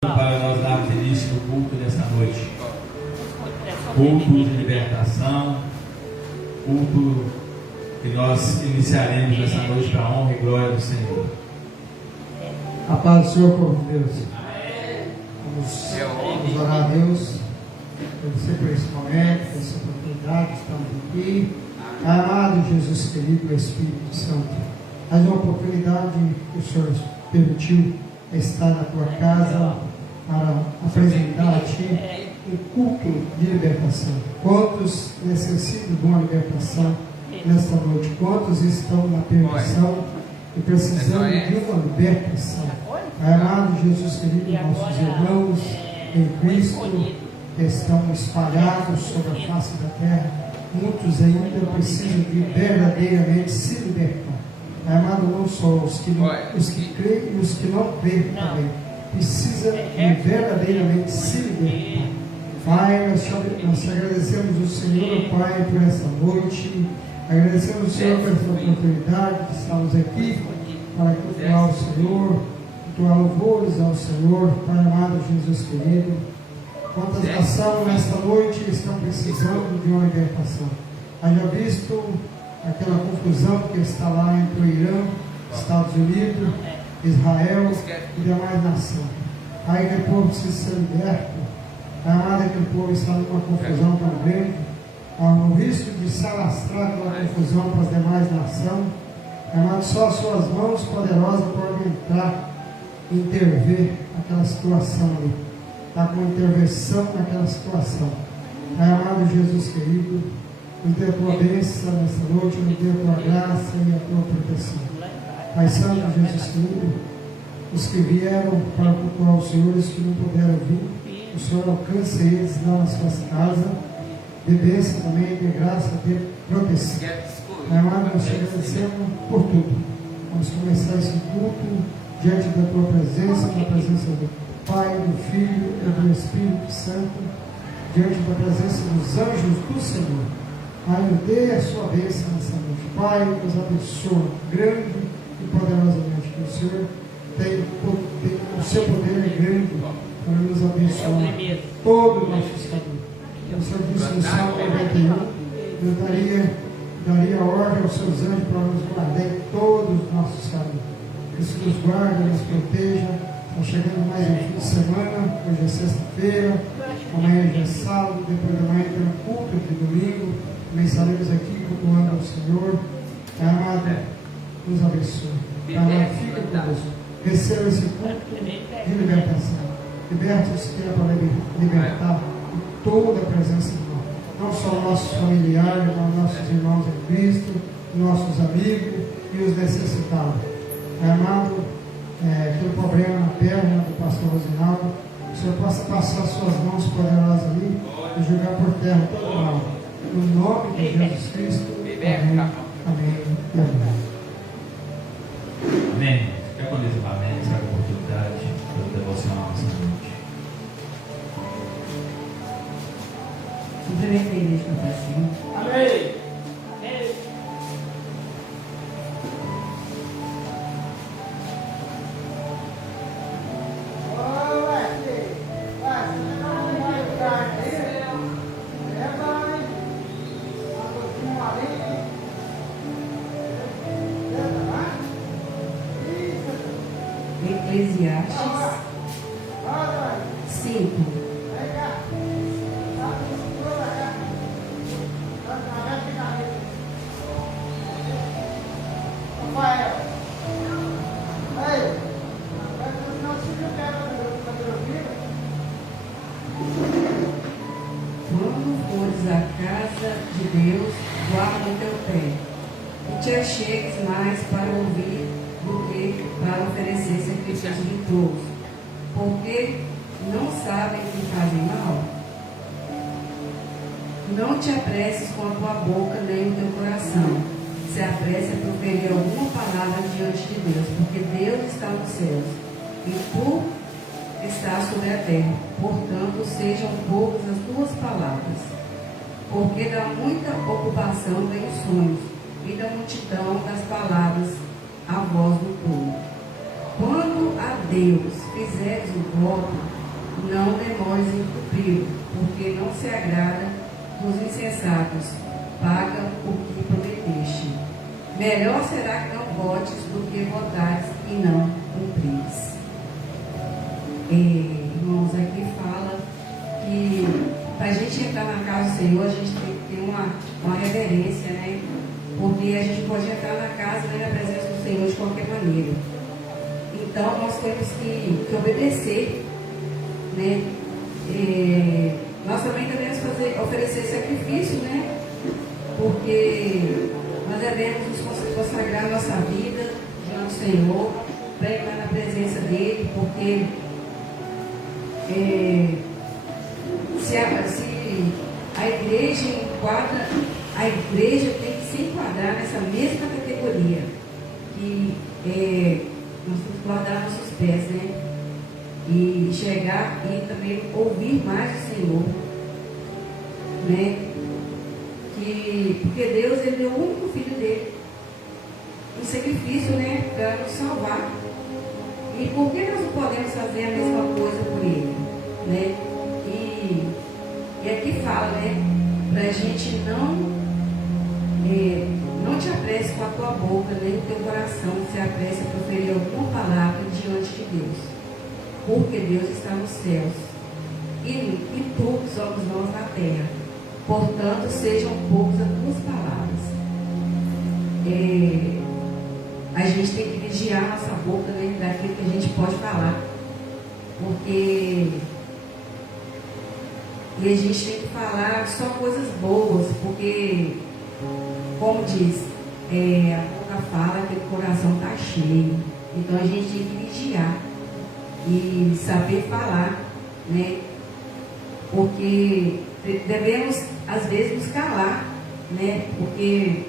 Para nós darmos início no culto dessa noite. Culto de libertação, culto que nós iniciaremos nessa noite para a honra e glória do Senhor. A paz do Senhor, povo de Deus. Vamos orar a Deus, agradecer por esse momento, por essa oportunidade, estamos aqui. Amado Jesus querido, Espírito Santo, mais uma oportunidade que o Senhor permitiu estar na tua casa para apresentar a Ti um culto de libertação. Quantos necessitam de uma libertação nesta noite? Quantos estão na perdição e precisando de uma libertação? Amado Jesus querido, nossos irmãos em Cristo que estão espalhados sobre a face da terra, muitos ainda precisam de verdadeiramente se libertar. Amado, não só os que creem e os que não creem também precisam de verdadeiramente se libertar. Pai, nós te agradecemos o Senhor, Pai, por essa noite. Agradecemos o Senhor por essa oportunidade de estarmos aqui para cultuar o Senhor, cultuar louvores ao Senhor. Pai amado, Jesus querido, quantas nações nesta noite estão precisando de uma libertação? Haja visto aquela confusão que está lá entre o Irã, Estados Unidos, Israel e demais nações. Aí aquele povo precisa ser liberto. Amado, aquele povo está numa confusão tão grande, há um risco de se alastrar aquela confusão para as demais nações. Amado, só as suas mãos poderosas podem entrar e intervir naquela situação ali. Está com intervenção naquela situação. Amado Jesus querido, nos dê a tua bênção nessa noite, nos dê a tua graça e a tua proteção. Pai Santo, Jesus querido, os que vieram para cultuar o Senhor, os que não puderam vir, o Senhor alcance eles lá nas suas casas, dê bênção também, dê graça, dê proteção. Amado, nós te agradecemos por tudo. Vamos começar esse culto diante da tua presença, na presença do Pai, do Filho e do Espírito Santo, diante da presença dos anjos do Senhor. Pai, nos dê a sua bênção nessa noite. Pai, nos abençoa grande e poderosamente. Que o Senhor tem o seu poder é grande para nos abençoar todos os nossos caminhos. O Senhor disse no Salmo 91, nos daria ordem aos seus anjos para nos guardar em todos os nossos caminhos. Que o Senhor nos guarde, nos proteja. Está chegando mais um fim de semana, hoje é sexta-feira, amanhã já é sábado, depois da manhã tem um culto de domingo. Também estaremos aqui cultuando ao Senhor. Amado, nos abençoe. Amado, fica conosco. Receba esse culto de libertação. Liberte os que é para libertar de toda a presença de nós. Não só nossos familiares, mas nossos irmãos em Cristo, nossos amigos e os necessitados. Amado, aquele problema na perna do pastor Rosinaldo, o Senhor possa passar suas mãos poderosas ali e jogar por terra todo mal. No nome de Jesus Cristo. Amém. Amém e amém. Amém. Quer com Deus, amém. Essa oportunidade para devocionar essa noite. Cumprimento a igreja com a Senhor. Amém. Eclesiastes 5. Quando fores à casa de Deus, guarda o teu pé, e te achegues mais para ouvir do que para oferecer sacrifícios virtuosos, porque não sabem que fazem mal. Não te apresses com a tua boca nem o teu coração, se apresse a proferir alguma palavra diante de Deus, porque Deus está nos céus e tu estás sobre a terra. Portanto, sejam poucas as tuas palavras, porque da muita ocupação vem os sonhos, e da multidão das palavras a voz do povo. Quando a Deus fizeres o voto, não demores em cumpri-lo, porque não se agrada dos insensatos, paga o que prometeste. Melhor será que não votes do que votares e não cumprires. Irmãos, aqui fala que para a gente entrar na casa do Senhor, a gente tem que ter uma reverência, né? Porque a gente pode entrar na casa e na presença do Senhor de qualquer maneira. Então, nós temos que obedecer, né? Nós também devemos oferecer sacrifício, né? Porque nós devemos nos consagrar a nossa vida diante do Senhor, para entrar na presença dEle, porque se a igreja enquadra, a igreja tem que se enquadrar nessa mesma categoria, que nós temos que guardar nossos pés, né? E chegar e também ouvir mais do Senhor, né? Porque Deus, Ele deu o único filho dele em sacrifício, né? Para nos salvar. E por que nós não podemos fazer a mesma coisa por Ele, né? E aqui fala, né? Para a gente não te apresse com a tua boca, nem o teu coração se apresse a proferir alguma palavra diante de Deus, porque Deus está nos céus e tu somos nós na terra. Portanto, sejam poucas as tuas palavras. A gente tem que vigiar a nossa boca, né, daquilo que a gente pode falar, porque a gente tem que falar só coisas boas, porque, como diz, a boca fala que o coração está cheio. Então a gente tem que vigiar e saber falar, né? Porque devemos, às vezes, nos calar, né? Porque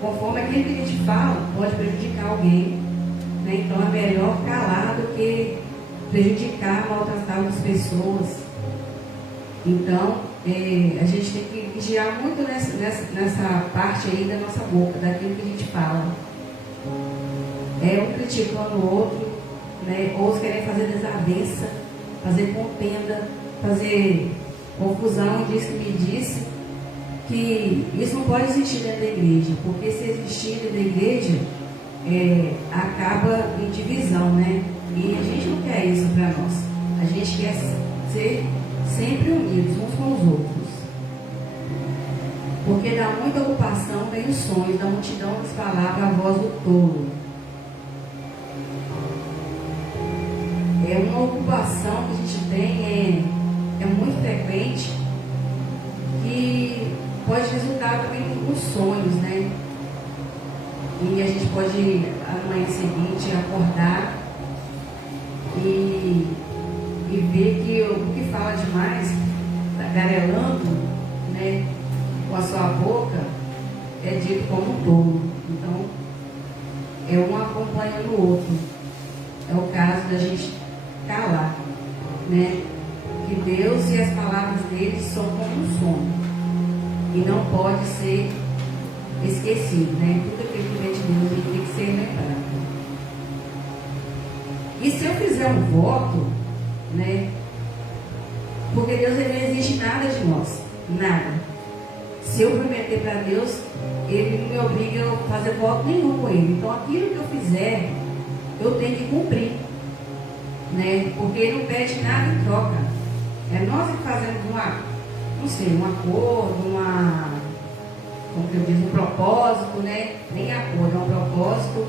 conforme aquilo que a gente fala, pode prejudicar alguém, né? Então é melhor calar do que prejudicar, maltratar outras pessoas. Então, a gente tem que vigiar muito nessa parte aí da nossa boca, daquilo que a gente fala. Um criticando o outro, né? Outros querem fazer desavença, fazer contenda, fazer confusão. Diz que me disse que isso não pode existir dentro da igreja, porque se existir dentro da igreja, acaba em divisão, né? E a gente não quer isso para nós. A gente quer ser sempre unidos uns com os outros. Porque da muita ocupação vem os sonhos, da multidão das palavras, a voz do tolo. Uma ocupação que a gente tem é muito frequente, que pode resultar também nos sonhos, né? E a gente pode, amanhã seguinte, acordar e ver que o que fala demais, garelando, né, com a sua boca, é dito como um tolo. Então, um acompanhando o outro. É o caso da gente calar, né? Que Deus e as palavras dele são como um som e não pode ser esquecido, né? Tudo aquilo que vem de Deus ele tem que ser lembrado. E se eu fizer um voto, né? Porque Deus, ele não exige nada de nós, nada. Se eu prometer para Deus, ele não me obriga a fazer voto nenhum com ele. Então aquilo que eu fizer, eu tenho que cumprir, né? Porque ele não pede nada em troca. Nós que fazemos um acordo, como que eu digo, um propósito, né? Nem acordo, é um propósito.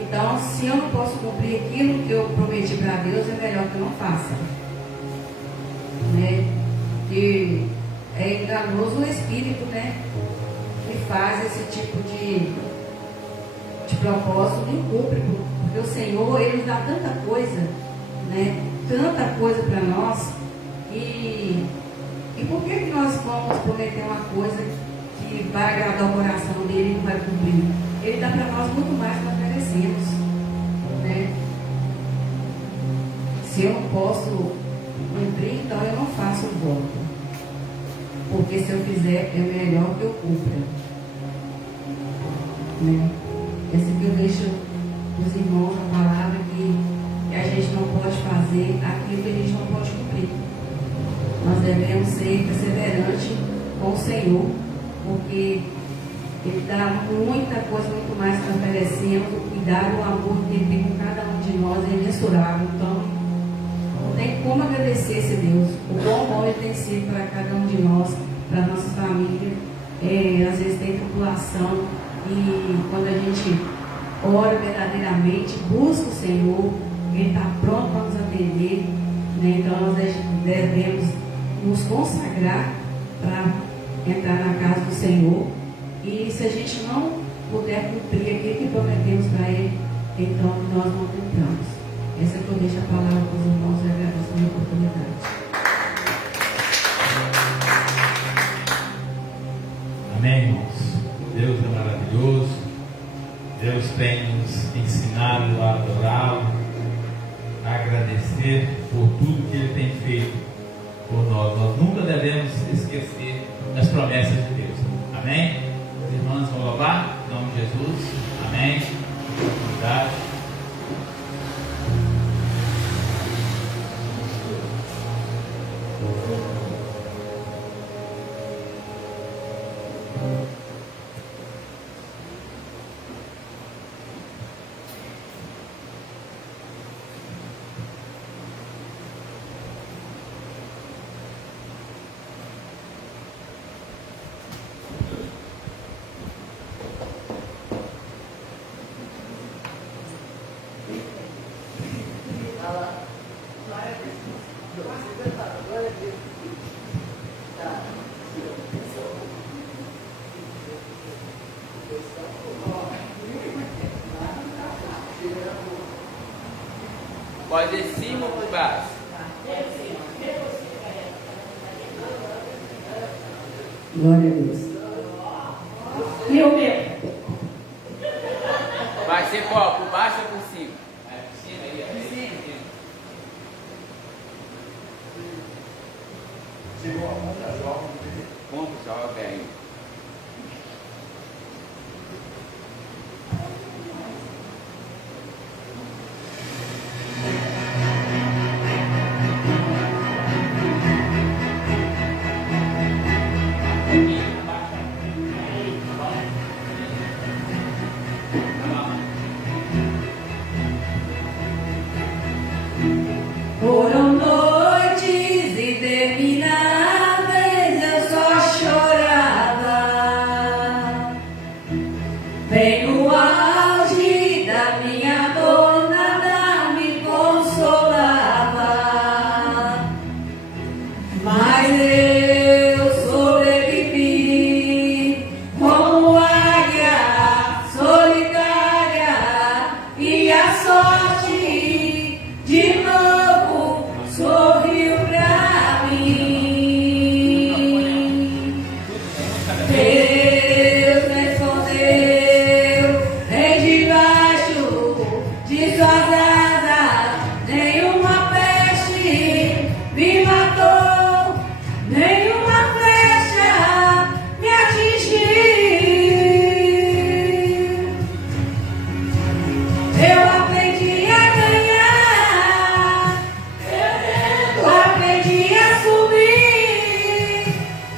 Então, se eu não posso cumprir aquilo que eu prometi para Deus, é melhor que eu não faça, né? Que é enganoso o espírito, né? Que faz esse tipo de propósito, nem cumpre, porque o Senhor, ele nos dá tanta coisa, né? Tanta coisa para nós. E por que nós vamos prometer uma coisa que vai agradar o coração dele e não vai cumprir? Ele dá para nós muito mais do que nós merecemos, né? Se eu não posso cumprir, então eu não faço o voto, porque se eu fizer, é melhor que eu cumpra, né? Esse que eu deixo os irmãos a palavra, que que a gente não pode fazer aquilo que a gente não pode cumprir. Nós devemos ser perseverantes com o Senhor, porque Ele dá muita coisa, muito mais que nós merecemos. O cuidado, o amor que Ele tem com cada um de nós é imensurável. Então, não tem como agradecer esse Deus. O bom Ele tem sido para cada um de nós, para a nossa família. Às vezes tem tribulação, e quando a gente ora verdadeiramente, busca o Senhor, Ele está pronto para nos atender, né? Então nós devemos nos consagrar para entrar na casa do Senhor. E se a gente não puder cumprir aquilo que prometemos para Ele, então nós não cumpramos. Essa é que eu deixo a palavra para os irmãos e agradeço a minha oportunidade. Amém, irmãos? Deus é maravilhoso. Deus tem nos ensinado a adorá-lo, a agradecer por tudo que Ele tem feito por nós. Nós nunca devemos esquecer das promessas de Deus. Amém? Os irmãos vão louvar em nome de Jesus. Amém. Obrigado. Pode ir de cima ou por baixo? Glória a Deus. E eu mesmo? Vai ser qual? Por baixo ou por cima? Como joga aí? Foram noites intermináveis, eu só chorava. Bem no auge da minha dor, nada me consolava. Mas eu sobrevivi como águia solitária, e a sorte de novo sorriu pra mim. Deus respondeu em debaixo de suas asas, nenhuma peste me matou, nenhuma flecha me atingiu. Eu aprendi a ganhar, eu aprendi a subir,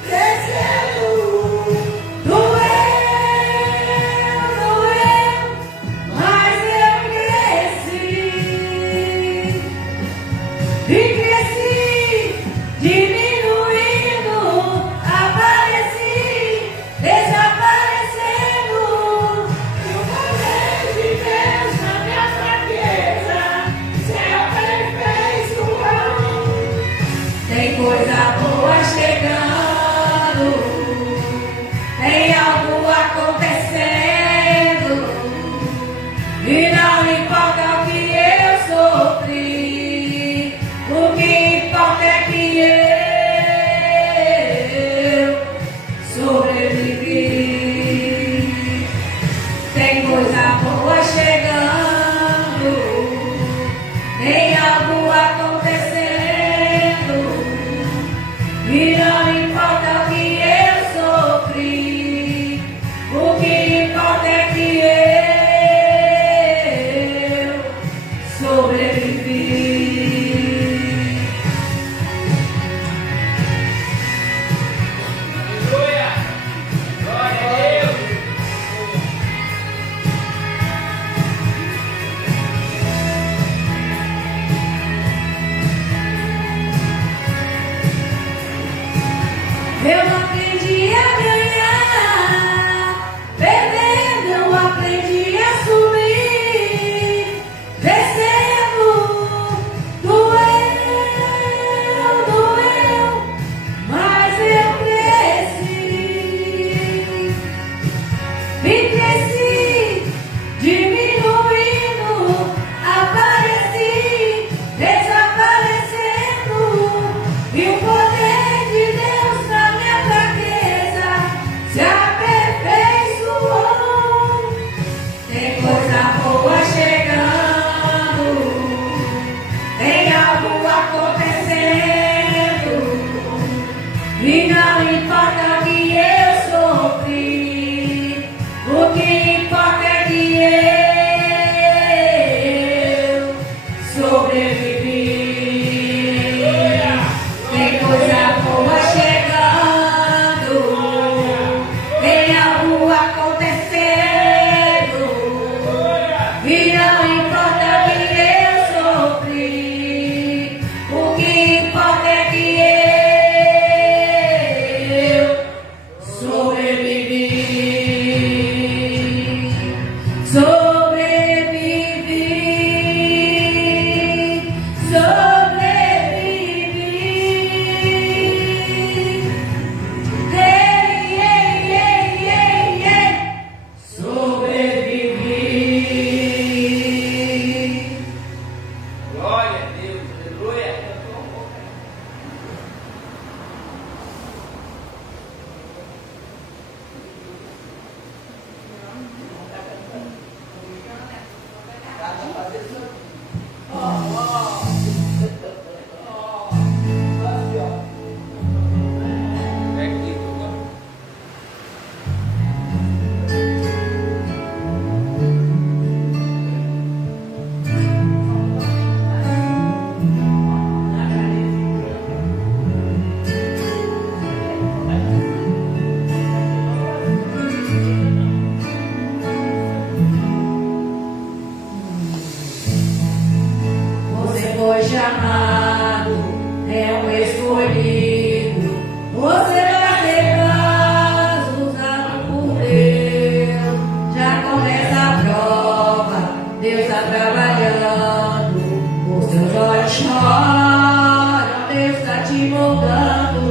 crescendo, doeu, mas eu cresci, e cresci, diminuindo, apareci, desaparecendo. E o poder de Deus na minha fraqueza se aperfeiçoou. Tem coisa boa chegando, tem algo acontecendo, e não importa o que eu sofri, o que importa é que eu sobrevivi. Tem coisa boa chegando, tem algo acontecendo, e não importa o que eu sofri, o que importa é que eu sobrevivi. Eu aprendi a ganhar, perdendo eu aprendi a subir, vencendo, doeu, mas eu cresci, me cresci, diminuindo, apareci, desaparecendo, e o poder de Deus na minha fraqueza se aperfeiçoou. Tem coisa boa chegando, tem algo acontecendo, e não importa o que eu sofri, o que importa é que eu sobrevivi. Tem coisa boa chegando, tem algo acontecendo, e não importa o que eu sofri, o que importa é que eu sobrevivi. Sobrevivi, sobrevivi. Sobrevivi. Glória a Deus, aleluia. É aqui, Dudu. Você foi chamado, é um escolhido. Você vai ser vaso usado por Deus. Já começa a prova, Deus está trabalhando. Os seus olhos choram, Deus está te moldando.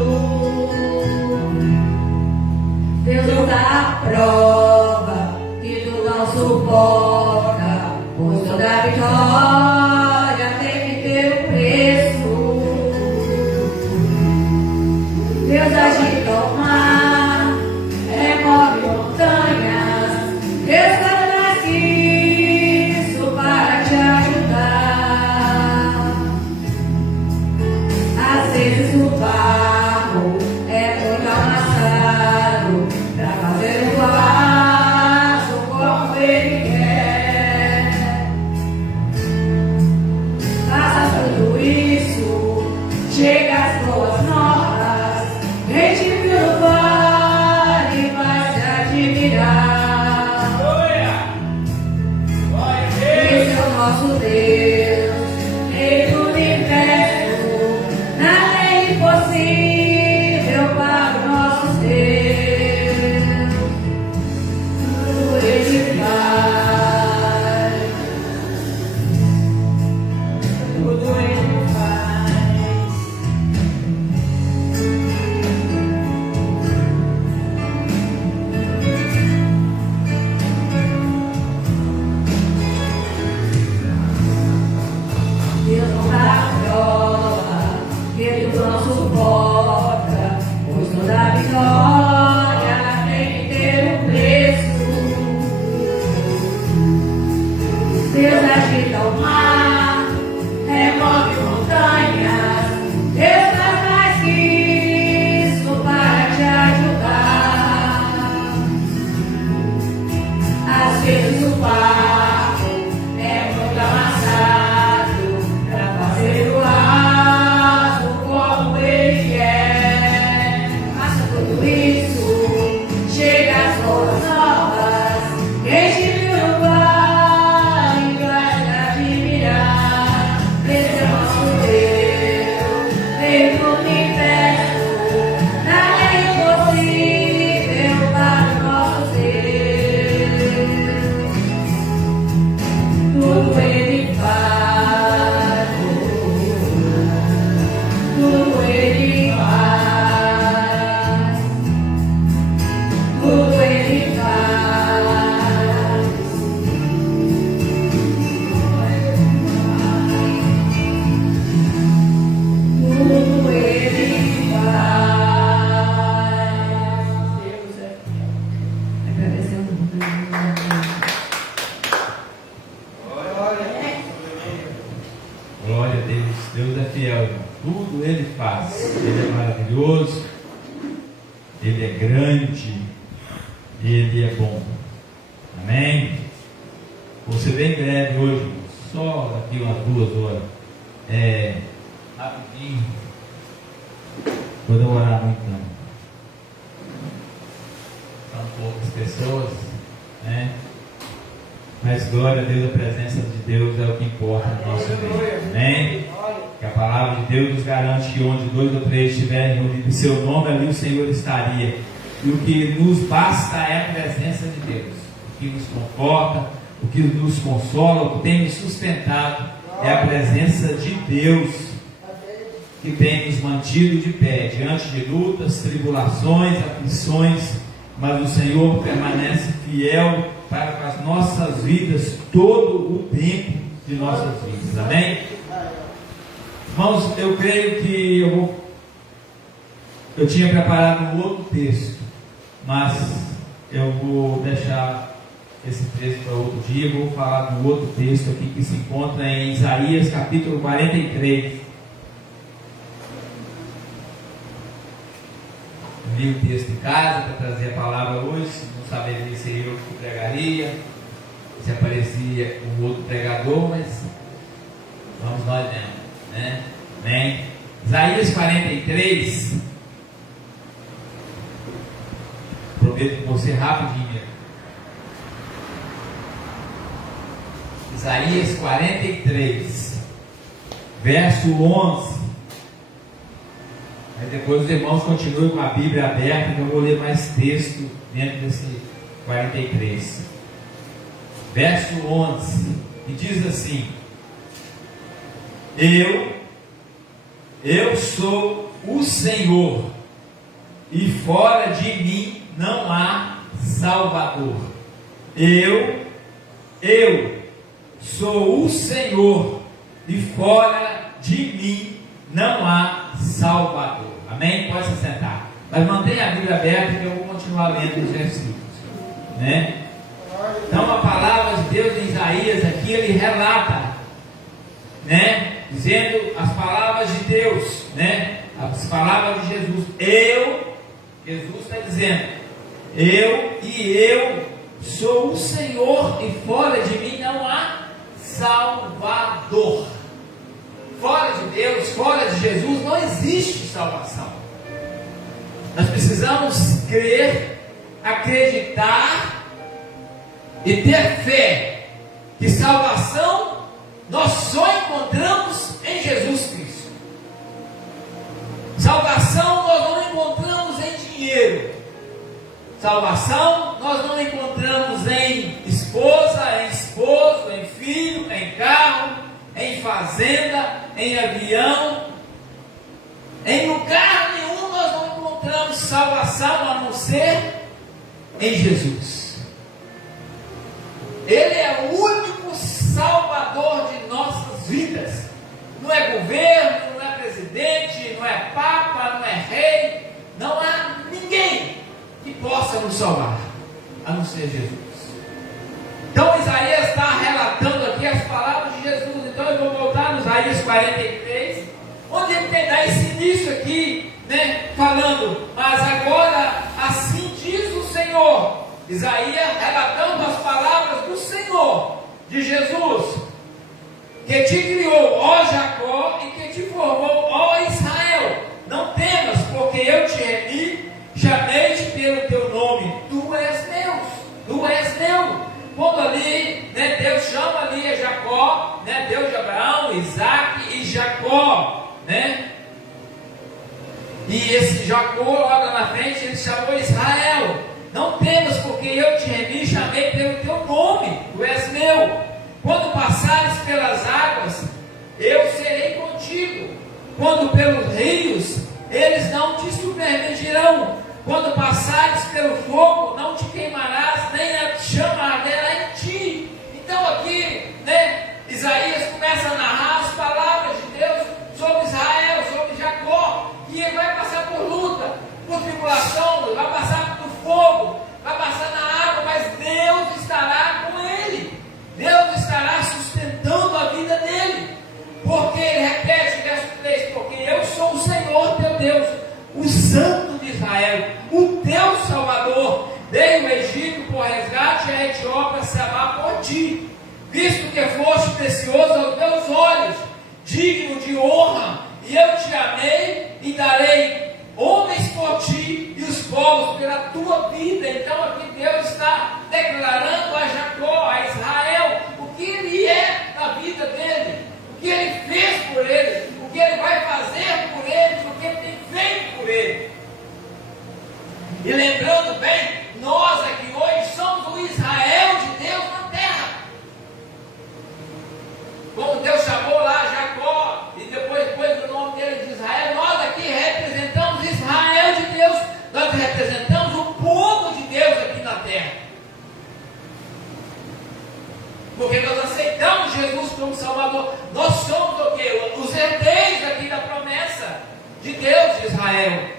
Deus não dá a prova que tu não suporta, pois toda vitória tem que ter um preço. Deus agita o mar, remove montanhas. Deus faz mais que isso para te ajudar. Às vezes o barro é muito amassado para fazer o vaso como ele quer. Faça tudo isso, chega às boas novas, quem te viu no vale vai se admirar. Esse é o nosso Deus, Rei do universo, nada é impossível para o nosso Deus. Tudo Ele faz, tudo Ele faz. Deus não dá a prova, que Ele não suporta. Ele faz. Ele é maravilhoso, Ele é grande, Ele é bom. Amém? Vou ser bem breve hoje, só daqui umas 2 horas. Rapidinho. Vou demorar muito não. São poucas pessoas, né? Mas glória a Deus, a presença de Deus é o que importa no nosso meio. Amém? Que a palavra de Deus nos garante que onde 2 ou 3 estiverem reunidos em seu nome, ali o Senhor estaria. E o que nos basta é a presença de Deus. O que nos conforta, o que nos consola, o que tem nos sustentado é a presença de Deus, que tem nos mantido de pé diante de lutas, tribulações, aflições, mas o Senhor permanece fiel para com as nossas vidas todo o tempo de nossas vidas. Amém? Irmãos, eu creio que eu tinha preparado um outro texto, mas eu vou deixar esse texto para outro dia. Eu vou falar de um outro texto aqui que se encontra em Isaías capítulo 43. Eu li o texto em casa para trazer a palavra hoje. Não saberia se eu que pregaria, se aparecia um outro pregador, mas vamos nós mesmo, né? Amém? Isaías 43. Prometo que vou ser rapidinho. Isaías 43, verso 11. Aí depois os irmãos continuem com a Bíblia aberta, que eu vou ler mais texto dentro desse 43. Verso 11, e diz assim: Eu sou o Senhor, e fora de mim não há Salvador. Eu sou o Senhor, e fora de mim não há Salvador. Amém? Pode se sentar. Mas mantenha a Bíblia aberta, que eu vou continuar lendo os versículos, né? Então a palavra de Deus em Isaías aqui, ele relata, né? Dizendo as palavras de Deus, né? As palavras de Jesus. Jesus está dizendo: eu sou o Senhor, e fora de mim não há Salvador. Fora de Deus, fora de Jesus, não existe salvação. Nós precisamos crer, acreditar e ter fé que salvação nós só encontramos em Jesus Cristo. Salvação nós não encontramos em dinheiro. Salvação nós não encontramos em esposa, em esposo, em filho, em carro, em fazenda, em avião. Em lugar nenhum nós não encontramos salvação a não ser em Jesus. Ele é o único Salvador de nossas vidas. Não é governo, não é presidente, não é papa, não é rei. Não há ninguém que possa nos salvar a não ser Jesus. Então Isaías está relatando aqui as palavras de Jesus. Então eu vou voltar no Isaías 43, onde ele tem dar esse início aqui, né, falando: mas agora assim diz o Senhor. Isaías relatando as palavras do Senhor, de Jesus, que te criou, ó Jacó, e que te formou, ó Israel. Não temas, porque eu te remi, chamei-te pelo teu nome. Tu és meu. Quando ali, né, Deus chama ali a Jacó, né, Deus de Abraão, Isaac e Jacó, né? E esse Jacó, logo na frente, ele chamou Israel. Não temas, porque eu te remi, chamei pelo teu nome. Tu és meu. Quando passares pelas águas, eu serei contigo. Quando pelos rios, eles não te submergirão. Quando passares pelo fogo, não te queimarás, nem a chama arderá em ti. Então aqui, né, Isaías começa a narrar as palavras de Deus sobre Israel, sobre Jacó, que ele vai passar por luta, por tribulação, vai passar por fogo, vai passar na água, mas Deus estará com ele. Deus estará sustentando a vida dele. Porque ele repete, verso 3, porque eu sou o Senhor. Deus, o Santo de Israel, o teu Salvador. Dei o Egito por resgate e a Etiópia Sabá por ti, visto que foste precioso aos meus olhos, digno de honra, e eu te amei e darei homens por ti e os povos pela tua vida. Então aqui Deus está declarando a Jacó, a Israel, o que ele é na vida dele, o que ele fez por eles, o que ele vai fazer por eles, o que ele tem feito por eles. E lembrando bem, nós aqui hoje somos o Israel de Deus na terra. Como Deus chamou lá Jacó e depois pôs o nome dele de Israel, nós aqui representamos Israel de Deus, nós representamos o povo de Deus aqui na terra. Porque nós aceitamos Jesus como Salvador. Nós somos o quê? Os herdeiros aqui da promessa de Deus de Israel.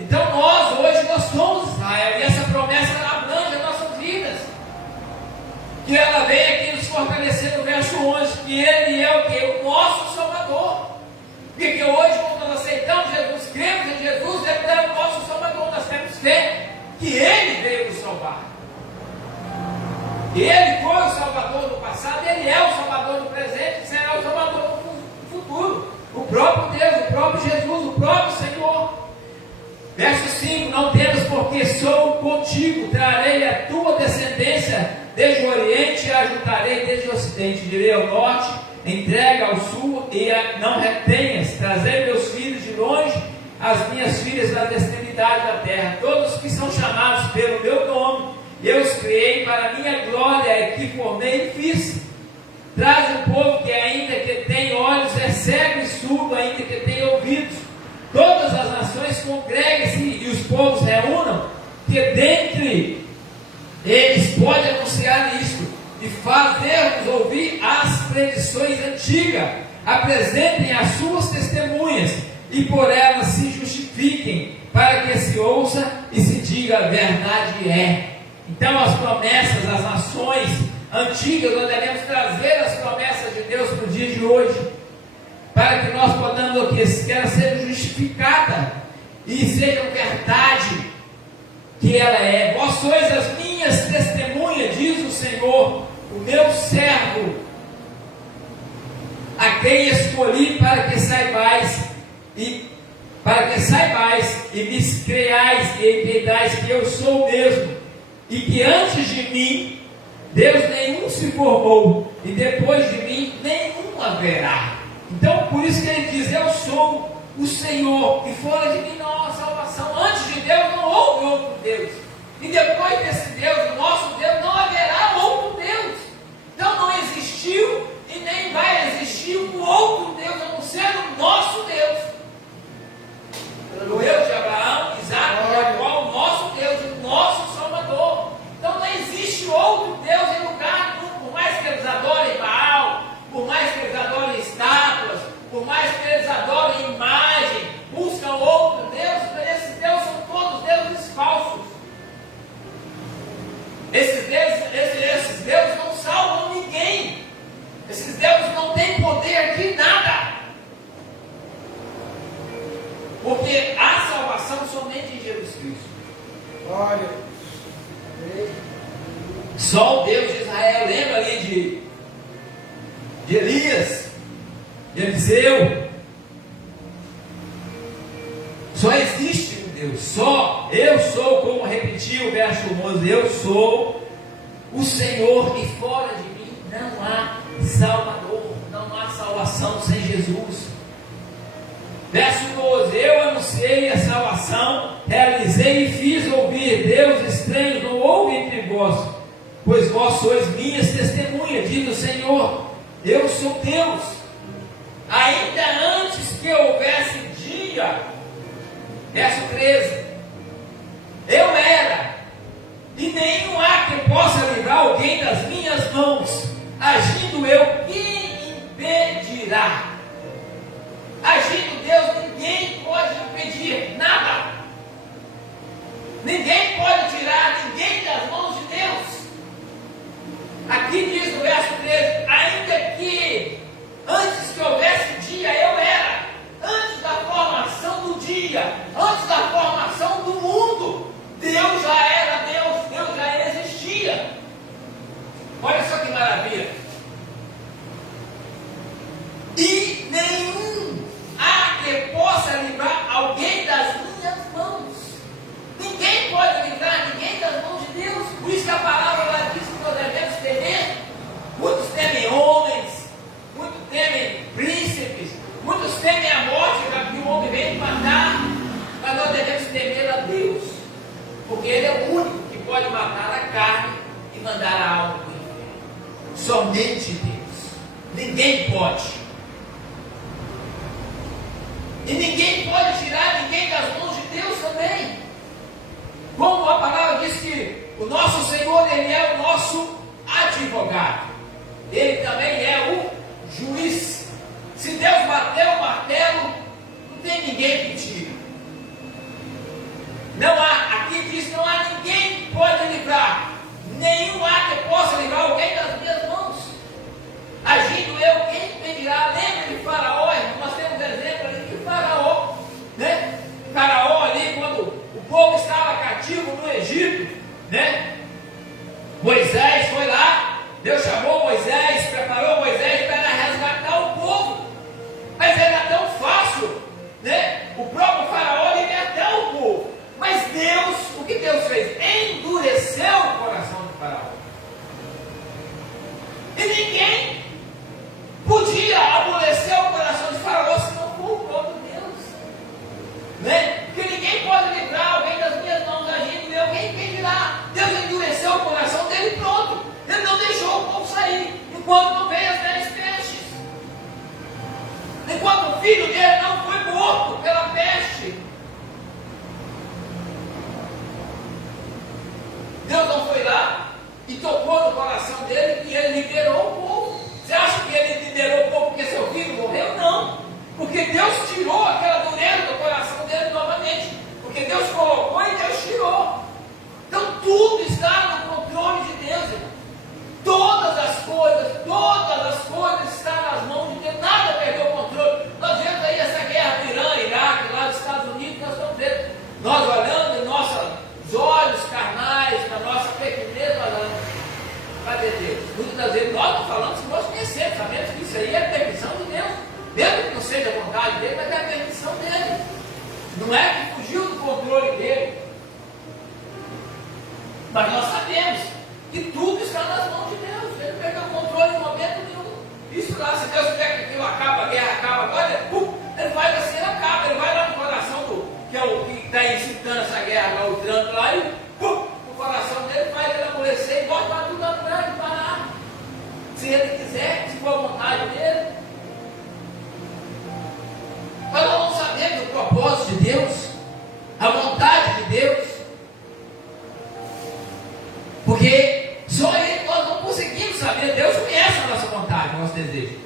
Então hoje nós somos Israel, e essa promessa abrange as nossas vidas. Que ela vem aqui nos fortalecer no verso 11, que Ele é o quê? O nosso Salvador. Porque hoje, quando nós aceitamos Jesus, cremos em Jesus, Ele é o nosso Salvador. Nós temos fé que Ele veio nos salvar. Ele foi o Salvador no passado, Ele é o Salvador no presente e será o Salvador no futuro. O próprio Deus, o próprio Jesus, o próprio Senhor. Verso 5: não temas, porque sou contigo, trarei a tua descendência desde o Oriente e a ajuntarei desde o Ocidente, direi ao Norte, entrega ao Sul e não retenhas, trazei meus filhos de longe, as minhas filhas da extremidade da terra, todos que são chamados pelo meu nome, eu os criei para a minha glória, é que formei e fiz. Traz um povo que ainda que tem olhos é cego e surdo, ainda que tem ouvidos. Todas as nações congreguem-se e os povos reúnam, que dentre eles pode anunciar isto e fazer-nos ouvir as predições antigas. Apresentem as suas testemunhas e por elas se justifiquem, para que se ouça e se diga: a verdade é. Então as promessas, as nações antigas, nós devemos trazer as promessas de Deus para o dia de hoje, para que nós podamos que ela seja justificada e seja verdade que ela é. Vós sois as minhas testemunhas, diz o Senhor, o meu servo, a quem escolhi para que saibais e me creiais e entendais que eu sou o mesmo, e que antes de mim Deus nenhum se formou, e depois de mim nenhum haverá. Então, por isso que ele diz: eu sou o Senhor, e fora de mim não há salvação. Antes de Deus não houve outro Deus, e depois desse Deus, o nosso Deus, não haverá outro Deus. Então não existiu e nem vai existir um outro Deus a não ser o nosso Deus. O Deus de Abraão, Isaac e Jacó, o nosso Deus, o nosso Salvador. Então não existe outro Deus em lugar nenhum. Por mais que eles adorem Baal, por mais que eles adorem estátuas, por mais que eles adorem imagem, buscam outro Deus, mas esses deuses são todos deuses falsos. Esses deuses não salvam ninguém. Esses deuses não têm poder de nada. Porque há salvação somente em Jesus Cristo. Glória. Só o Deus de Israel. Lembra ali de Elias, de Eliseu? Só existe um Deus. Só eu sou, como repetiu o verso 11, eu sou o Senhor, e fora de mim não há Salvador, não há salvação sem Jesus. Verso 12: eu anunciei a salvação, realizei e fiz ouvir. Deus estranho não houve entre vós, pois vós sois minhas testemunhas, diz o Senhor. Eu sou Deus. Ainda antes que houvesse dia, verso 13, eu era, e nenhum há que possa livrar alguém das minhas mãos. Agindo eu, quem impedirá? Agindo Deus, ninguém pode impedir nada. Ninguém pode tirar ninguém das mãos de Deus. Aqui diz no verso 13: ainda que antes que houvesse dia, eu era. Antes da formação do dia, dia, antes da formação do mundo, Deus já era Deus, Deus já existia. Olha só que maravilha. E nenhum há que possa livrar alguém das minhas mãos. Ninguém pode livrar ninguém das mãos de Deus. Por isso que a palavra lá diz que nós devemos temer. Muitos temem homens, muitos temem príncipes, muitos temem a morte, que o homem vem matar. Mas nós devemos temer a Deus, porque Ele é o único que pode matar a carne e mandar a alma para o inferno. Somente Deus. Ninguém pode. E ninguém pode tirar ninguém das mãos de Deus também. Como a palavra diz que o nosso Senhor, Ele é o nosso advogado. Ele também é o juiz. Se Deus bateu o martelo, não tem ninguém que tire. Não há, aqui diz, não há ninguém que pode livrar. Nenhum há que possa livrar alguém das minhas mãos. Agindo eu, quem impedirá? Lembra de Faraó? Nós temos exemplo ali de Faraó, né? Faraó ali, quando o povo estava cativo no Egito, né? Moisés foi lá, Deus chamou Moisés, preparou Moisés para resgatar o povo. Mas era tão fácil, né? O próprio Faraó libertar o povo. Mas Deus, o que Deus fez? Endureceu o coração de Faraó. E ninguém podia amolecer o coração de Faraó se não for o próprio Deus, né? Porque ninguém pode livrar alguém das minhas mãos agindo e alguém impedirá. Deus endureceu o coração dele e pronto. Ele não deixou o povo sair enquanto não veio as 10 pestes, enquanto o filho dele não foi morto pela peste. Deus não foi lá e tocou no coração dele e ele liberou o povo. Você acha que ele liberou o povo porque seu filho morreu? Não. Porque Deus tirou aquela dureza do coração dele novamente. Porque Deus colocou e Deus tirou. Então tudo está no controle de Deus, irmão. Todas as coisas estão nas mãos de Deus. Nada perdeu o controle. Nós vemos aí essa guerra do Irã, Iraque, lá dos Estados Unidos, nós estamos vendo. Nós olhando em nossos olhos carnais, na nossa pequenez, nós olhamos. Cadê Deus? Muitas das vezes nós não falamos que nós conhecemos, sabemos que isso aí é a permissão de Deus. Mesmo que não seja a vontade dele, mas é a permissão dele. Não é que fugiu do controle dele. Mas nós sabemos que tudo está nas mãos de Deus. Ele não perdeu o controle em momento nenhum. Isso lá, se Deus quiser que aquilo acaba, a guerra acaba agora, ele vai assim, acaba. Ele vai lá no coração do que é o que está incitando essa guerra, lá, o Trump lá, e o coração dele vai ele amolecer e bota tudo atrás e parar. Se ele quiser, se for a vontade dele. Mas nós não sabemos o propósito de Deus, a vontade de Deus, porque só Ele nós não conseguimos saber. Deus conhece a nossa vontade, o nosso desejo,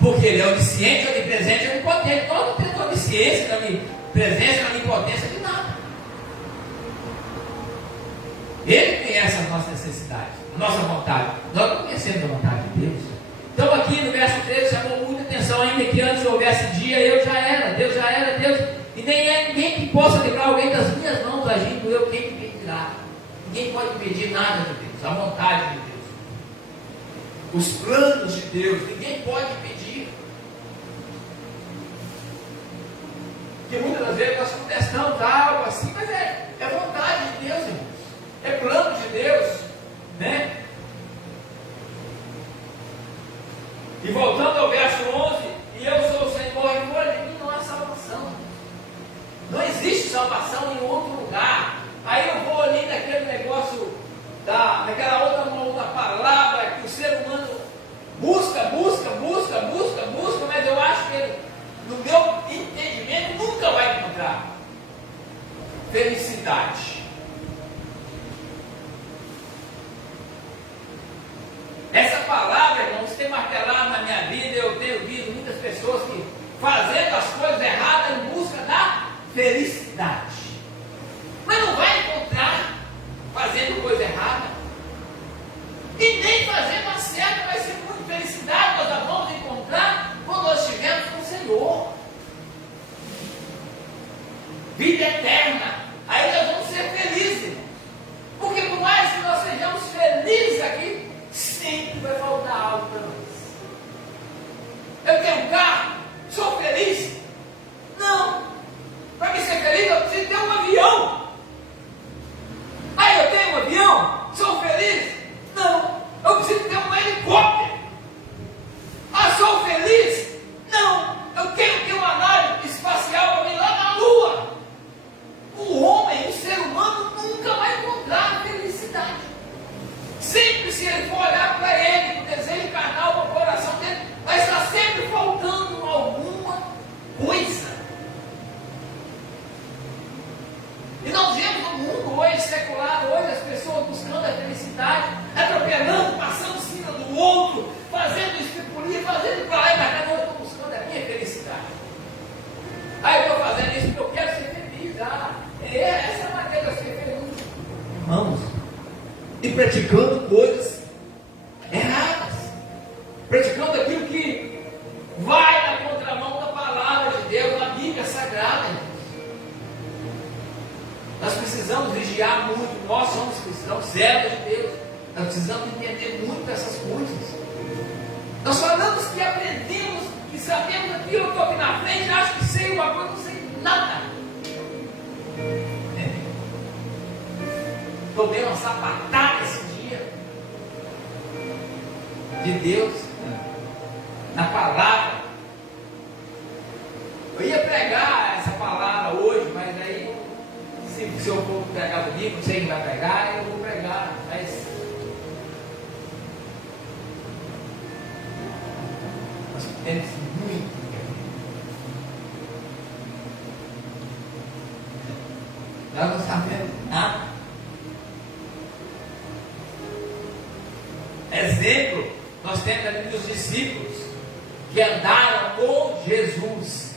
porque Ele é onisciente, onipresente e onipotente. Nós não temos onisciência, nem presença, nem potência de nada. Ele conhece as nossas necessidades, a nossa vontade. Nós não conhecemos a vontade de Deus. Então aqui no verso 13 chamou muita atenção, ainda que antes houvesse dia, eu já era, Deus já era, Deus. E nem é ninguém que possa livrar alguém das minhas mãos agindo, eu quem me impedirá. Ninguém pode impedir nada de Deus, a vontade de Deus. Os planos de Deus, ninguém pode impedir. Porque muitas das vezes nós contestamos algo assim, mas é vontade de Deus, irmãos. É plano de Deus, né? E voltando ao verso 11, e eu sou o Senhor, e fora de mim não há salvação. Não existe salvação em outro lugar. Aí eu vou ali naquele negócio, naquela outra palavra que o ser humano busca, mas eu acho que ele, no meu entendimento, nunca vai encontrar felicidade. Essa palavra, irmãos, tem martelado na minha vida. Eu tenho visto muitas pessoas que fazendo as coisas erradas em busca da felicidade, mas não vai encontrar fazendo coisa errada, e nem fazendo a certa vai ser muito felicidade. Nós a vamos encontrar quando nós estivermos com o Senhor. vida eterna. Aí nós vamos ser felizes. Porque por mais que nós sejamos felizes aqui, sempre vai faltar algo para nós. Eu tenho um carro, sou feliz? Não. Para me ser feliz, eu preciso ter um avião. Aí eu tenho um avião, sou feliz? Não. Eu preciso ter um helicóptero. Ah, sou feliz? Não. Eu quero ter uma nave espacial para ir lá na Lua. O homem, o ser humano, nunca vai encontrar a felicidade. Sempre, se ele for olhar para ele, para o desejo carnal, para o coração dele, vai estar sempre faltando alguma coisa. E nós vemos no mundo hoje, secular, hoje as pessoas buscando a felicidade, atropelando, passando em cima do outro, fazendo isso por ali, fazendo para lá e para cá. Não, eu estou buscando a minha felicidade. Aí eu estou fazendo isso porque eu quero ser feliz. Essa é a maneira de ser feliz. Irmãos, e praticando coisas erradas, praticando aquilo que vai na contramão da palavra de Deus, da Bíblia Sagrada. Nós precisamos vigiar muito. Nós somos cristãos, servos de Deus. Nós precisamos entender muito essas coisas. Nós falamos que aprendemos, que sabemos aquilo. Eu estou aqui na frente, acho que sei uma coisa, não sei nada. Tomei uma sapatada esse dia de Deus na palavra. Eu ia pregar essa palavra hoje, mas aí se eu for pregar domingo, não sei quem vai pregar, eu vou pregar. Mas nós temos muito. Nós não sabemos nada. Exemplo, nós temos ali dos discípulos que andaram com Jesus,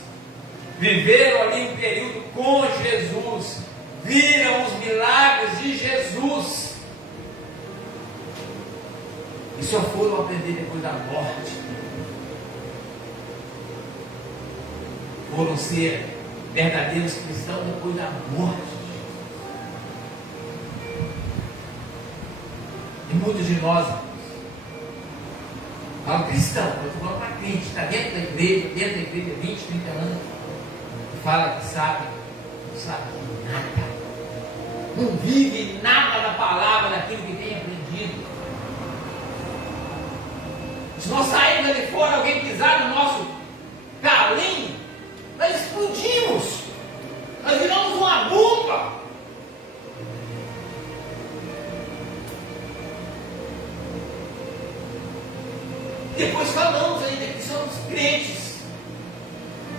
viveram ali um período com Jesus, viram os milagres de Jesus e só foram aprender depois da morte. Foram ser verdadeiros cristãos depois da morte. E muitos de nós falam cristão, eu estou falando para crente, está dentro da igreja 20, 30 anos, e fala que sabe, não sabe nada, não vive nada da palavra, daquilo que tem aprendido. Se nós sairmos ali fora, alguém pisar no nosso calinho, nós explodimos, nós viramos uma bomba. Depois falamos ainda que somos crentes.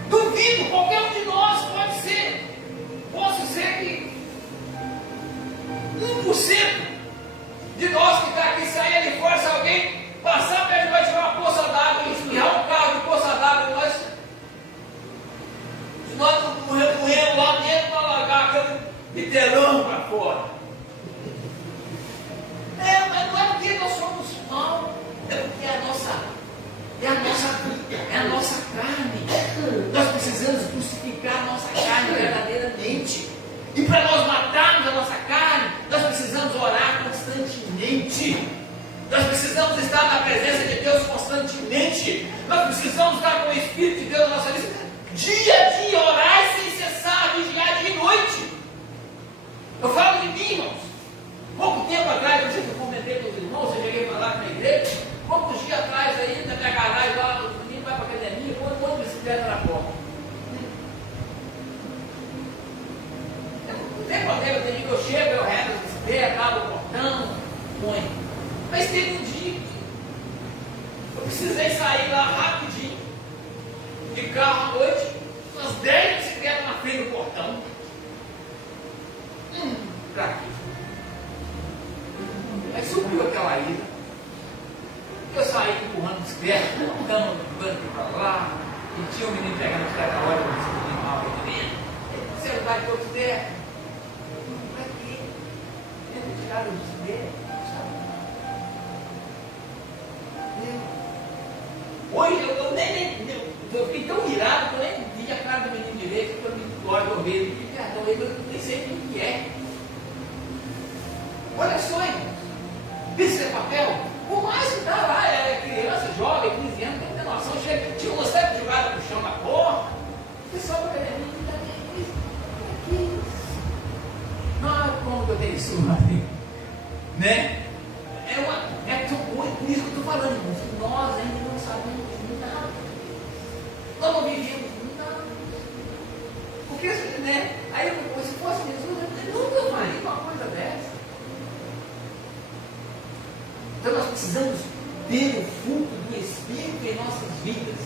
Duvido, qualquer um de nós pode ser. Posso ser que 1% de nós que está aqui sair ali fora, se alguém passar perto de nós, tiver uma poça d'água e espirrar um carro de poça d'água, nós não morremos lá dentro para largar aquele literão para fora. Mas não é porque nós somos mal, é porque é a nossa carne. Nós precisamos crucificar a nossa carne verdadeiramente. E para nós matarmos a nossa carne, nós precisamos orar constantemente. Nós precisamos estar na presença de Deus constantemente. Nós precisamos estar com o Espírito de Deus na nossa vida. Dia a dia, orar sem cessar, vigiar dia e noite. Eu falo de mim, irmãos. Pouco tempo atrás, eu comentei com os irmãos, eu cheguei a falar na igreja. Poucos dias atrás, aí, na minha garagem, lá, o menino vai para a academia, põe um monte de bicicleta na porta. Não tem problema, tem dia que eu chego, eu reto a bicicleta, abro o portão, põe. Mas teve um dia, eu precisei sair lá rapidinho, de carro à noite, umas 10 bicicletas na frente do portão. Pra quê? Aí subiu aquela ida. Eu saí empurrando bicicleta, portão, empurrando aqui para lá, e tinha um menino pegando a bicicleta na hora, eu disse, mal, você não vai ter outro pé? Pra quê? Ele tiraram a bicicleta. Hoje eu fiquei tão irado que eu nem vi a cara do menino direito, que eu me pode ouvir, ele pede perdão, eu nem sei o que é. Olha só, irmãos, esse é papel, por mais que está lá, é criança, jovem, 15 anos, tem noção, chega, tinha uma série de jogadas no chão da porta, e só para ele, não, como que eu tenho isso, né? Por isso que eu estou falando, irmãos, que nós ainda não sabemos nada. Nós não vivemos nada. Porque, né? Aí, se fosse Jesus, eu nunca faria uma coisa dessa. Então, nós precisamos ter o fruto do Espírito em nossas vidas.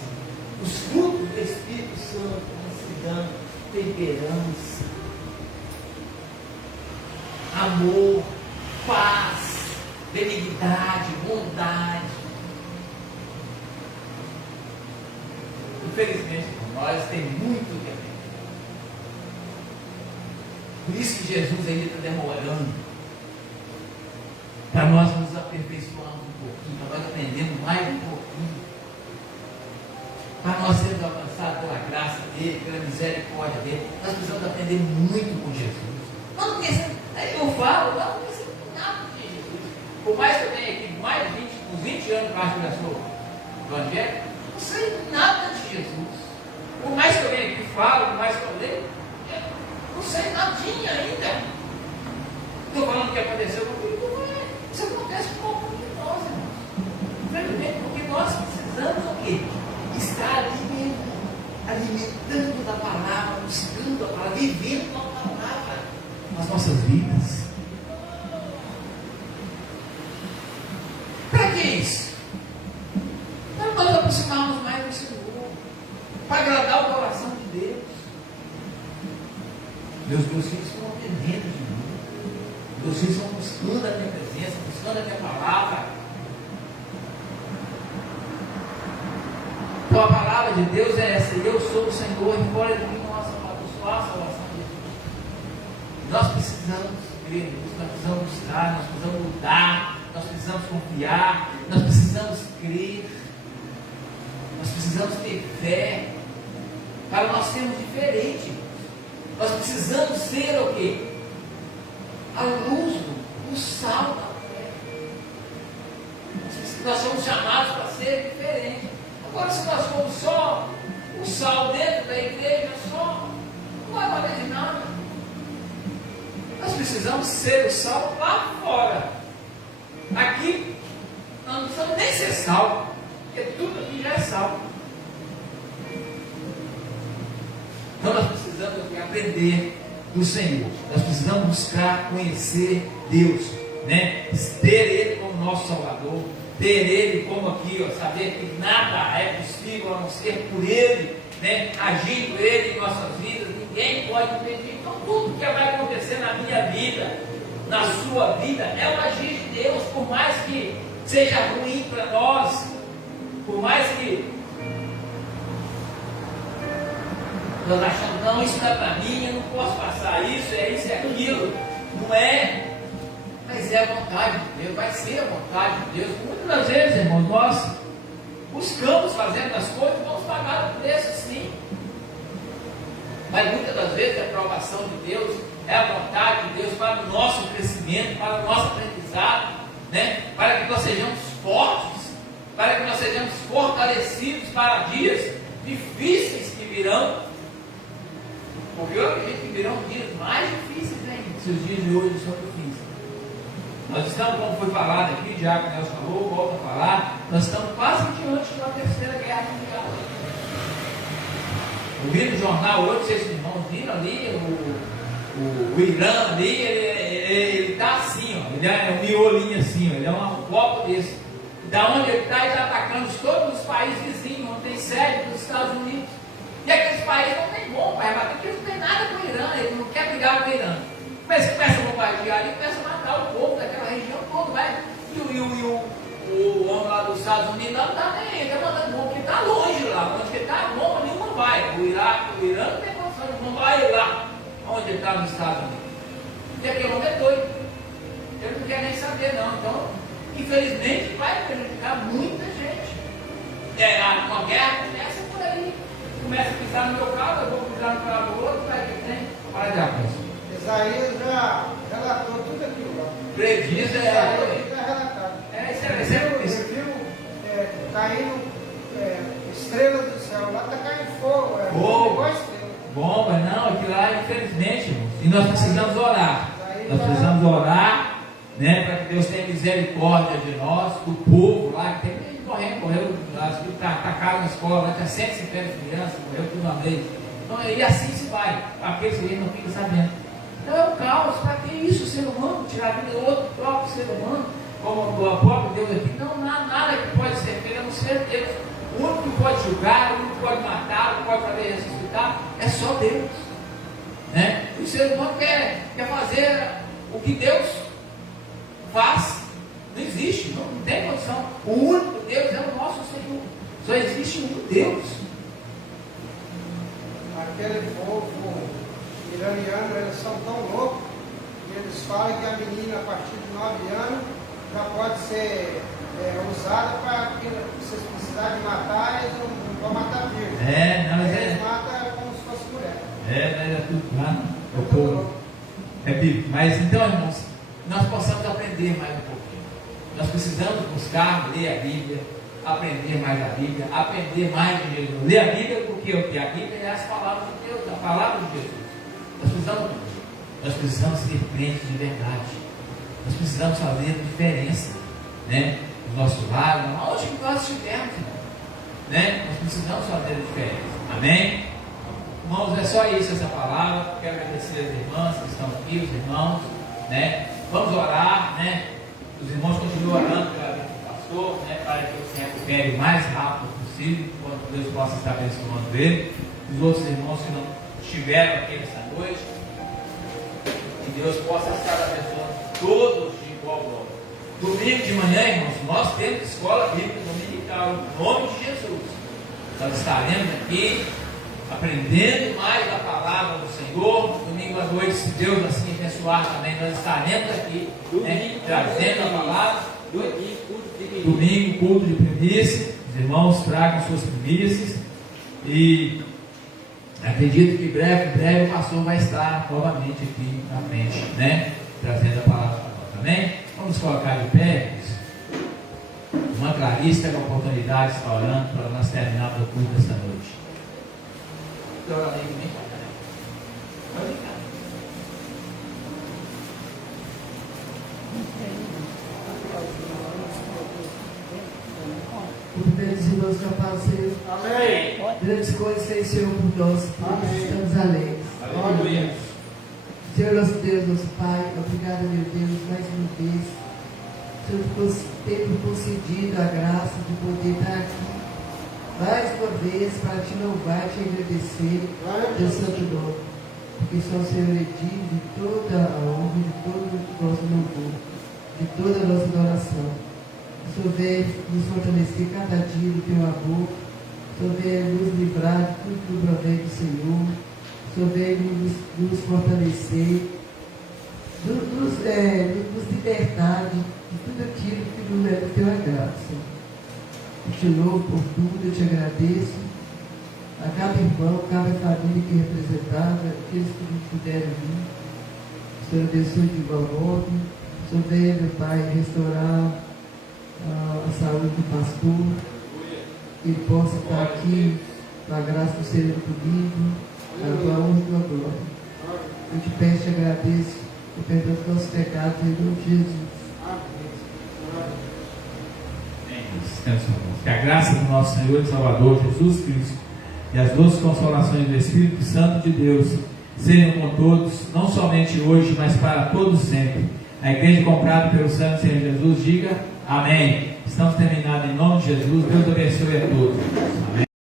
Os frutos do Espírito Santo, mansidão, temperança, amor, paz, benignidade, bondade. Infelizmente, nós temos muito que aprender. Por isso que Jesus ainda está demorando. Para nós nos aperfeiçoarmos um pouquinho, para nós aprendermos mais um pouquinho. Para nós sermos alcançados pela graça dele, pela misericórdia dele. Nós precisamos aprender muito com Jesus. Nós não pensamos, eu falo, nós não pensamos nada de Jesus. Por mais que eu tenha aqui mais de 20 anos para a do Evangelho, não sei nada de Jesus. Por mais que eu venha aqui e falo, por mais que eu leio, não sei nadinha ainda. Estou falando o que aconteceu comigo, não é. Isso acontece com algum de nós, irmãos. Infelizmente, porque nós precisamos o quê? Estar alimentando da palavra, buscando a palavra, vivendo a palavra nas nossas vidas. Para que isso? Para nós aproximarmos mais do Senhor, para agradar o coração de Deus. Meus filhos estão aprendendo de mim. Meus filhos estão buscando a minha presença, buscando a minha palavra. Então a palavra de Deus é essa: eu sou o Senhor, e fora de mim não há salvação, só há salvação de Deus. Nós precisamos crer, nós precisamos buscar, nós precisamos lutar, nós precisamos confiar, nós precisamos crer, nós precisamos ter fé, para nós sermos diferentes. Nós precisamos ser o quê? A luz, o sal da fé. Nós somos chamados para ser diferentes. Agora, se nós formos só o sal dentro da igreja, só, não vai valer de nada. Nós precisamos ser o sal lá fora. Aqui, nós não precisamos nem ser sal, porque tudo aqui já é sal. Então, nós precisamos aprender do Senhor. Nós precisamos buscar conhecer Deus, né? Ter Ele como nosso Salvador. Ter Ele como aqui, ó, saber que nada é possível a não ser por Ele, né? Agindo Ele em nossas vidas, ninguém pode impedir. Então, tudo que vai acontecer na minha vida, na sua vida, é o agir de Deus, por mais que seja ruim para nós, por mais que nós achamos, não, isso não é para mim, eu não posso passar isso, é isso, é aquilo. Não é. Mas é a vontade de Deus, vai ser a vontade de Deus. Muitas das vezes, irmãos, nós buscamos fazendo as coisas, vamos pagar o preço, sim. Mas muitas das vezes a aprovação de Deus é a vontade de Deus para o nosso crescimento, para o nosso aprendizado, né? Para que nós sejamos fortes, para que nós sejamos fortalecidos para dias difíceis que virão. Porque eu acredito que virão dias mais difíceis ainda, se os dias de hoje são difíceis. Nós estamos, como foi falado aqui, o Diácono Nelson falou, volta a falar, nós estamos quase diante de uma terceira guerra mundial. Eu vi no jornal hoje, vocês irmãos viram ali, o Irã ali, ele está assim, ó, ele é um miolinho assim, ó, ele é um copo desse. Da onde ele está atacando todos os países vizinhos, onde tem sede dos Estados Unidos. E aqueles países não tem bom para rebater, porque eles não tem nada com o Irã, ele não quer brigar com o Irã. Mas começa a bombardear ali, começa a matar o povo daquela região toda, vai. E o homem lá dos Estados Unidos não está nem aí, está mandando bomba, porque está longe lá, onde ele está, a bomba nenhuma vai. O Irã não tem condição de bomba, vai lá, onde ele está nos Estados Unidos. E aquele homem é doido, ele não quer nem saber, não. Então, infelizmente, vai prejudicar muita gente. Uma guerra começa por aí. Começa a pisar no meu carro, eu vou pisar no carro do outro, vai Vai lá, professor. Isaías já relatou tudo aquilo lá. Prediz Isaías já relatado. isso. Ele viu caindo estrelas do céu. Lá está caindo fogo. Igual a estrela. Bomba, não, aquilo lá, infelizmente, irmãos. E nós precisamos orar. Nós precisamos orar, né, para que Deus tenha misericórdia de nós, do povo lá, que tem que morreu, atacaram na escola, lá tinha 150 crianças, morreu tudo uma vez. Então, e assim se vai, aqueles que não ficam sabendo. Então é um caos, para que isso, o ser humano, tirar a vida do outro próprio ser humano, como o próprio Deus aqui, não há nada que pode ser feito, a não ser Deus. O único que pode julgar, o único que pode matar, o que pode fazer ressuscitar, é só Deus. Né? O ser humano quer fazer o que Deus faz. Não existe, não tem condição. O único Deus é o nosso Senhor. Só existe um Deus. Aquele povo iraniano, eles são tão loucos que eles falam que a menina a partir de 9 anos já pode ser usada para que vocês precisarem de matar, eles não vão matar vivo. Eles matam como se fosse mulher. Mas é tudo lá, o povo. Mas então, irmãos, nós possamos aprender mais um pouquinho. Nós precisamos buscar ler a Bíblia, aprender mais a Bíblia, aprender mais de Jesus. Ler a Bíblia porque o que? A Bíblia é as palavras de Deus, a palavra de Jesus. Nós precisamos ser crentes de verdade. Nós precisamos fazer diferença, né? No nosso lar, onde que nós estivermos, né? Nós precisamos fazer a diferença. Amém? Irmãos, é só isso essa palavra. Quero agradecer as irmãs que estão aqui, os irmãos, né? Vamos orar, né? Os irmãos continuam orando pela vida do pastor, né? Para que ele se recupere o mais rápido possível, quando Deus possa estar abençoando ele. Os outros irmãos que não estiveram aqui nessa noite, que Deus possa estar abençoando todos de igual modo. Domingo de manhã, irmãos, nós temos escola bíblica dominical, em nome de Jesus. Nós estaremos aqui aprendendo mais da palavra do Senhor. Domingo à noite, se Deus assim abençoar também, nós estaremos aqui, né, trazendo a palavra. Domingo, culto de primícia. Os irmãos tragam suas primícias. E acredito que breve o pastor vai estar novamente aqui na frente, né, trazendo a palavra para nós. Amém? Vamos colocar de pé. Uma Clarice teve a oportunidade de estar orando para nós terminarmos o culto dessa noite. Cumprimentos os irmãos da paz, Senhor. Amém. Grandes coisas fez o Senhor por nós. Amém. Estamos alegres. Aleluia. Senhor nosso Deus, nosso Pai, obrigado, meu Deus, mais uma vez. Senhor, por ter concedido a graça de poder estar aqui mais uma vez para te louvar, te agradecer teu santo nome, porque só o Senhor é digno de toda a honra, de todo o nosso louvor, de toda a nossa adoração. O Senhor vem nos fortalecer cada dia no teu amor, o Senhor vem nos livrar de tudo que provém do Senhor, o Senhor vem nos fortalecer, nos libertar de tudo aquilo que não é do teu agrado, Senhor. Eu te louvo por tudo, eu te agradeço a cada irmão, cada família que é representada, aqueles que não puderam vir. O Senhor abençoe de igual modo. O Senhor venha, meu Pai, restaurar a saúde do pastor, que ele possa estar aqui na graça do Senhor comigo, a tua honra e a tua glória. Eu te peço e te agradeço por perdão dos nossos pecados, em nome de Jesus. Que a graça do nosso Senhor e Salvador Jesus Cristo e as doces consolações do Espírito Santo de Deus sejam com todos, não somente hoje, mas para todos sempre. A igreja comprada pelo sangue do Senhor Jesus, diga amém. Estamos terminados em nome de Jesus. Deus abençoe a todos. Amém.